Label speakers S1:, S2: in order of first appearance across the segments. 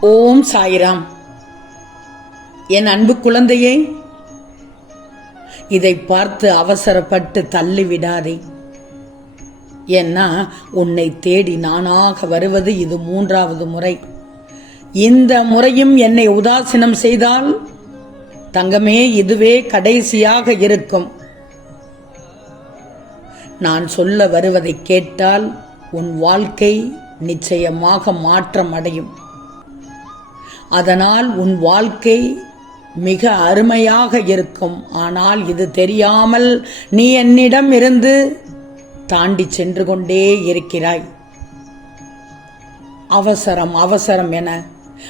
S1: ஓம் சாய்ராம். என் அன்பு குழந்தையே இதை பார்த்து அவசரப்பட்டு தள்ளிவிடாதே. ஏன்னா உன்னை தேடி நானாக வருவது இது மூன்றாவது முறை. இந்த முறையும் என்னை உதாசீனம் செய்தால் தங்கமே இதுவே கடைசியாக இருக்கும். நான் சொல்ல வருவதை கேட்டால் உன் வாழ்க்கை நிச்சயமாக மாற்றம் அடையும். அதனால் உன் வாழ்க்கை மிக அருமையாக இருக்கும். ஆனால் இது தெரியாமல் நீ என்னிடம் இருந்து தாண்டி சென்று கொண்டே இருக்கிறாய். அவசரம் அவசரம் என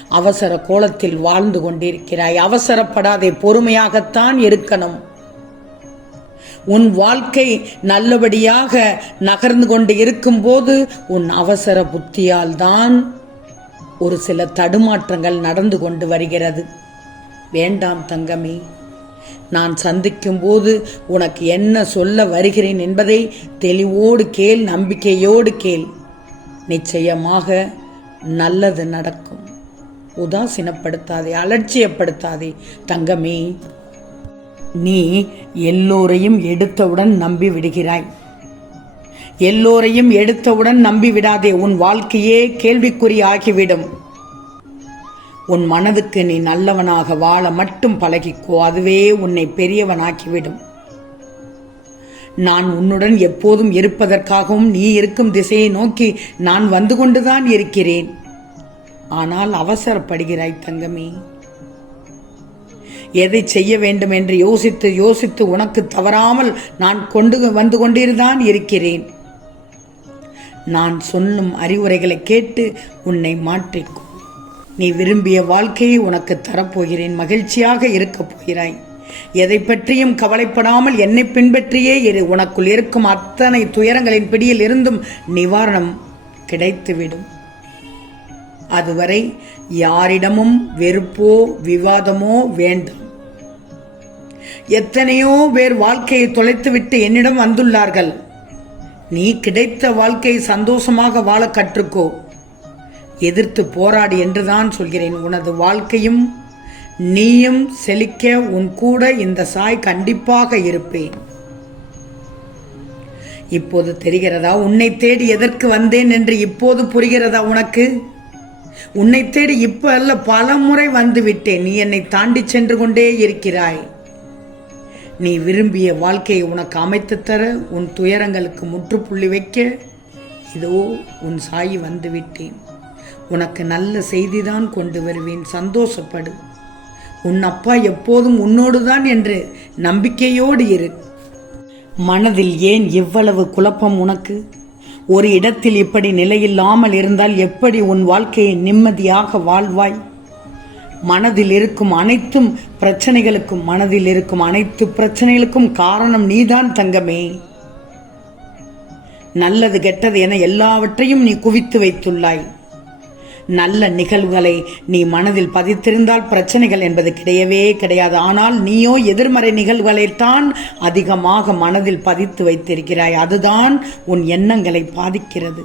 S1: அவசர கோலத்தில் வாழ்ந்து கொண்டிருக்கிறாய். அவசரப்படாதே பொறுமையாகத்தான் இருக்கணும். உன் வாழ்க்கை நல்லபடியாக நகர்ந்து கொண்டு இருக்கும்போது உன் அவசர புத்தியால் தான் ஒரு சில தடுமாற்றங்கள் நடந்து கொண்டு வருகிறது. வேண்டாம் தங்கமே நான் சந்திக்கும் போது உனக்கு என்ன சொல்ல வருகிறேன் என்பதை தெளிவோடு கேள் நம்பிக்கையோடு கேள். நிச்சயமாக நல்லது நடக்கும். உதாசீனப்படுத்தாதே அலட்சியப்படுத்தாதே தங்கமே. நீ எல்லோரையும் எடுத்தவுடன் நம்பி விடுகிறாய் எல்லோரையும் எடுத்தவுடன் நம்பி விடாதே உன் வாழ்க்கையே கேள்விக்குறி ஆகிவிடும். உன் மனதுக்கு நீ நல்லவனாக வாழ மட்டும் பழகிக்கோ அதுவே உன்னை பெரியவனாக்கிவிடும். நான் உன்னுடன் எப்போதும் இருப்பதற்காகவும் நீ இருக்கும் திசையை நோக்கி நான் வந்து கொண்டுதான் இருக்கிறேன். ஆனால் அவசரப்படுகிறாய் தங்கமே. எதை செய்ய வேண்டும் என்று யோசித்து யோசித்து உனக்கு தவறாமல் நான் கொண்டு வந்து கொண்டிருந்தான் இருக்கிறேன். நான் சொல்லும் அறிவுரைகளை கேட்டு உன்னை மாற்றிக்கோ நீ விரும்பிய வாழ்க்கையை உனக்கு தரப்போகிறேன். மகிழ்ச்சியாக இருக்கப் போகிறாய். எதை பற்றியும் கவலைப்படாமல் என்னை பின்பற்றியே இரு. உனக்குள் இருக்கும் அத்தனை துயரங்களின் பிடியில் இருந்தும் நிவாரணம் கிடைத்துவிடும். அதுவரை யாரிடமும் வெறுப்போ விவாதமோ வேண்டாம். எத்தனையோ பேர் வாழ்க்கையை தொலைத்துவிட்டு என்னிடம் வந்துள்ளார்கள். நீ கிடைத்த வாழ்க்கையை சந்தோஷமாக வாழ கற்றுக்கோ. எதிர்த்து போராடு என்றுதான் சொல்கிறேன் உனது வாழ்க்கையும் நீயும் செழிக்க உன் கூட இந்த சாய் கண்டிப்பாக இருப்பேன். இப்போது தெரிகிறதா? உன்னை தேடி எதற்கு வந்தேன் என்று இப்போது புரிகிறதா உனக்கு? உன்னை தேடி இப்ப அல்ல பல முறை வந்து விட்டேன் நீ என்னை தாண்டி சென்று கொண்டே இருக்கிறாய். நீ விரும்பிய வாழ்க்கையை உனக்கு அமைத்து தர உன் துயரங்களுக்கு முற்றுப்புள்ளி வைக்க இதோ உன் சாயி வந்துவிட்டேன். உனக்கு நல்ல செய்திதான் கொண்டு வருவேன் சந்தோஷப்படு. உன் அப்பா எப்போதும் உன்னோடுதான் என்று நம்பிக்கையோடு இரு. மனதில் ஏன் இவ்வளவு குழப்பம் உனக்கு? ஒரு இடத்தில் இப்படி நிலையில்லாமல் இருந்தால் எப்படி உன் வாழ்க்கையை நிம்மதியாக வாழ்வாய்? மனதில் இருக்கும் அனைத்தும் பிரச்சனைகளுக்கும் மனதில் இருக்கும் அனைத்து பிரச்சனைகளுக்கும் காரணம் நீதான் தங்கமே. நல்லது கெட்டது என எல்லாவற்றையும் நீ குவித்து வைத்துள்ளாய். நல்ல நிகழ்வுகளை நீ மனதில் பதித்திருந்தால் பிரச்சனைகள் என்பது கிடையவே கிடையாது. ஆனால் நீயோ எதிர்மறை நிகழ்வுகளைத்தான் அதிகமாக மனதில் பதித்து வைத்திருக்கிறாய். அதுதான் உன் எண்ணங்களை பாதிக்கிறது.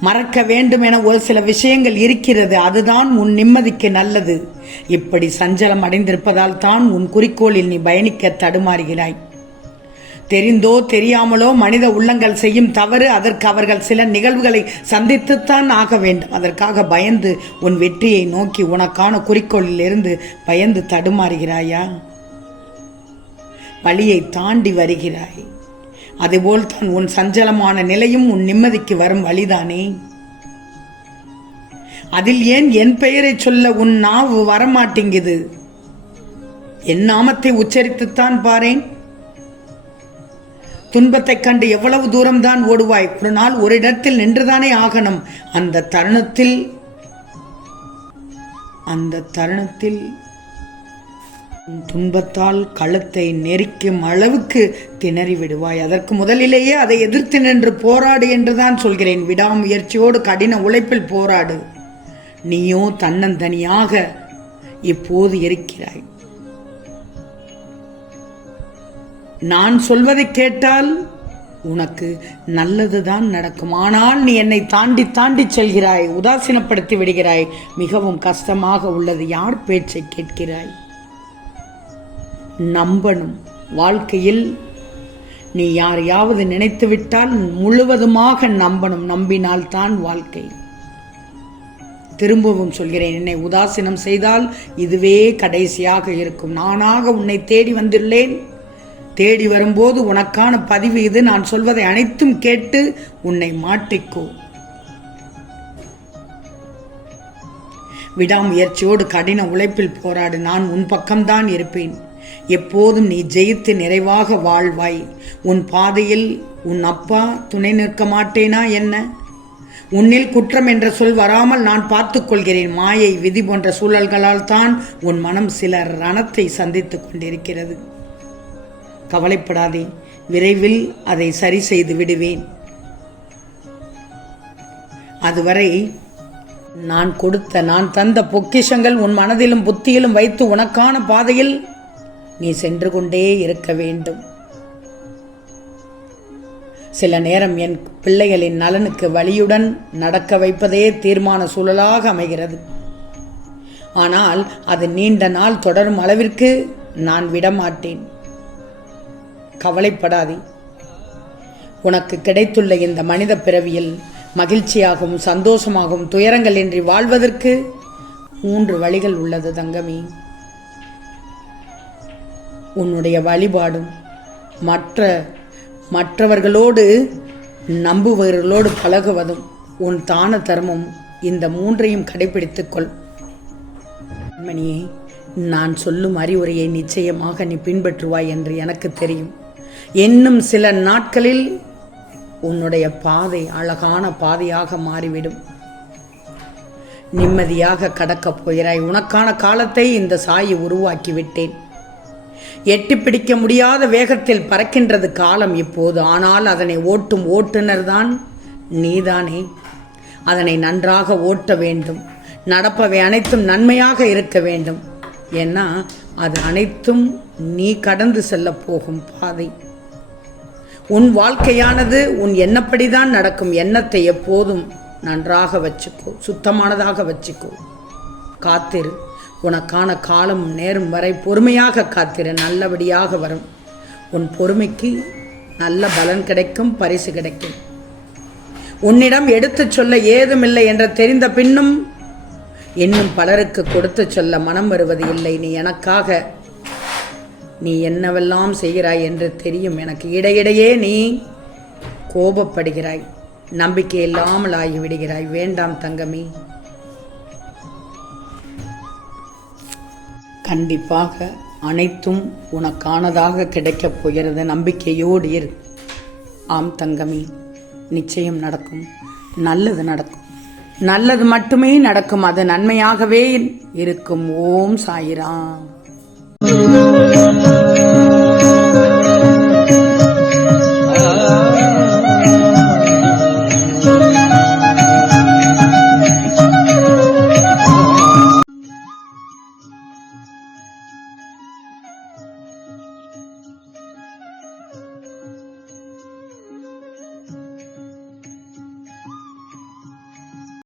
S1: மறக்க வேண்டும் என ஒரு சில விஷயங்கள் இருக்கிறது. அதுதான் உன் நிம்மதிக்கு நல்லது. இப்படி சஞ்சலம் அடைந்திருப்பதால் தான் உன் குறிக்கோளில் நீ பயணிக்க தடுமாறுகிறாய். தெரிந்தோ தெரியாமலோ மனித உள்ளங்கள் செய்யும் தவறு அதற்கு அவர்கள் சில நிகழ்வுகளை சந்தித்துத்தான் ஆக வேண்டும். அதற்காக பயந்து உன் வெற்றியை நோக்கி உனக்கான குறிக்கோளில் இருந்து பயந்து தடுமாறுகிறாயா? வழியை தாண்டி வருகிறாய். அதுபோல் தான் உன் சஞ்சலமான நிலையும் உன் நிம்மதிக்கு வரும் வழிதானே? அதில் ஏன் என் பெயரை சொல்ல உன் நாவு வரமாட்டேங்குது? என் நாமத்தை உச்சரித்துத்தான் பாரேன். துன்பத்தைக் கண்டு எவ்வளவு தூரம்தான் ஓடுவாய்? ஒரு நாள் ஒரு இடத்தில் நின்றுதானே ஆகணும். அந்த தருணத்தில் அந்த தருணத்தில் துன்பத்தால் கழுத்தை நெரிக்கும் அளவுக்கு திணறி விடுவாய். அதற்கு முதலிலேயே அதை எதிர்த்து நின்று போராடு என்றுதான் சொல்கிறேன். விடாமுயற்சியோடு கடின உழைப்பில் போராடு. நீயோ தன்னந்தனியாக இப்போது இருக்கிறாய். நான் சொல்வதை கேட்டால் உனக்கு நல்லதுதான் நடக்கும். ஆனால் நீ என்னை தாண்டி தாண்டி செல்கிறாய் உதாசீனப்படுத்தி விடுகிறாய். மிகவும் கஷ்டமாக உள்ளது. யார் பேச்சை கேட்கிறாய்? நம்பணும். வாழ்க்கையில் நீ யாரையாவது நினைத்து விட்டால் முழுவதுமாக நம்பணும். நம்பினால்தான் வாழ்க்கை. திரும்பவும் சொல்கிறேன் என்னை உதாசீனம் செய்தால் இதுவே கடைசியாக இருக்கும். நானாக உன்னை தேடி வந்துள்ளேன். தேடி வரும்போது உனக்கான பதிவு இது. நான் சொல்வதை அனைத்தும் கேட்டு உன்னை மாட்டிக்கோ விடாமுயற்சியோடு கடின உழைப்பில் போராடு. நான் உன் பக்கம்தான் இருப்பேன். எப்போதும் நீ ஜெயித்து நிறைவாக வாழ்வாய். உன் பாதையில் உன் அப்பா துணை நிற்க மாட்டேனா என்ன? உன்னில் குற்றம் என்ற சொல் வராமல் நான் பார்த்து கொள்கிறேன். மாயை விதி போன்ற சூழல்களால் தான் உன் மனம் சில ரணத்தை சந்தித்துக் கொண்டிருக்கிறது. கவலைப்படாதே விரைவில் அதை சரி செய்து விடுவேன். அதுவரை நான் கொடுத்த நான் தந்த பொக்கிஷங்கள் உன் மனதிலும் புத்தியிலும் வைத்து உனக்கான பாதையில் நீ சென்று கொண்டே இருக்க வேண்டும். சில நேரம் என் பிள்ளைகளின் நலனுக்கு வழியுடன் நடக்க வைப்பதே தீர்மான சூழலாக அமைகிறது. ஆனால் அது நீண்ட நாள் தொடரும் அளவிற்கு நான் விடமாட்டேன். கவலைப்படாதே. உனக்கு கிடைத்துள்ள இந்த மனித பிறவியில் மகிழ்ச்சியாகவும் சந்தோஷமாகவும் துயரங்கள் இன்றி வாழ்வதற்கு மூன்று வழிகள் உள்ளது தங்கமே. உன்னுடைய வழிபாடும். மற்ற மற்றவர்களோடு நம்புபவர்களோடு பழகுவதும் உன் தான தர்மம். இந்த மூன்றையும் கடைபிடித்துக்கொள் மணியே நான் சொல்லும் அறிவுரையை நிச்சயமாக நீ பின்பற்றுவாய் என்று எனக்கு தெரியும். இன்னும் சில நாட்களில் உன்னுடைய பாதை அழகான பாதையாக மாறிவிடும். நிம்மதியாக கடக்கப் போகிறாய். உனக்கான காலத்தை இந்த சாயை உருவாக்கிவிட்டேன். எட்டி பிடிக்க முடியாத வேகத்தில் பறக்கின்றது காலம் இப்போது. ஆனால் அதனை ஓட்டும் ஓட்டுநர் தான் நீதானே. அதனை நன்றாக ஓட்ட வேண்டும். நடப்பவை அனைத்தும் நன்மையாக இருக்க வேண்டும். ஏன்னா அது அனைத்தும் நீ கடந்து செல்ல போகும் பாதை. உன் வாழ்க்கையானது உன் எண்ணப்படிதான் நடக்கும். எண்ணத்தை எப்போதும் நன்றாக வச்சுக்கோ. சுத்தமானதாக வச்சுக்கோ. காத்திரு. உனக்கான காலம் நேரும் வரை பொறுமையாக காத்திரு நல்லபடியாக வரும். உன் பொறுமைக்கு நல்ல பலன் கிடைக்கும் பரிசு கிடைக்கும். உன்னிடம் எடுத்துச் சொல்ல ஏதுமில்லை என்ற தெரிந்த பின்னும் இன்னும் பலருக்கு கொடுத்து சொல்ல மனம் வருவது இல்லை. நீ எனக்காக நீ என்னவெல்லாம் செய்கிறாய் என்று தெரியும். எனக்கு இடையிடையே நீ கோபப்படுகிறாய் நம்பிக்கை இல்லாமல் ஆகிவிடுகிறாய் வேண்டாம் தங்கமே. கண்டிப்பாக அனைத்தும் உனக்கானதாக கிடைக்கப் போகிறது. நம்பிக்கையோடு இரு. ஆம் தங்கமி நிச்சயம் நடக்கும். நல்லது நடக்கும். நல்லது மட்டுமே நடக்கும். அது நன்மையாகவே இருக்கும். ஓம் சாயிராம்.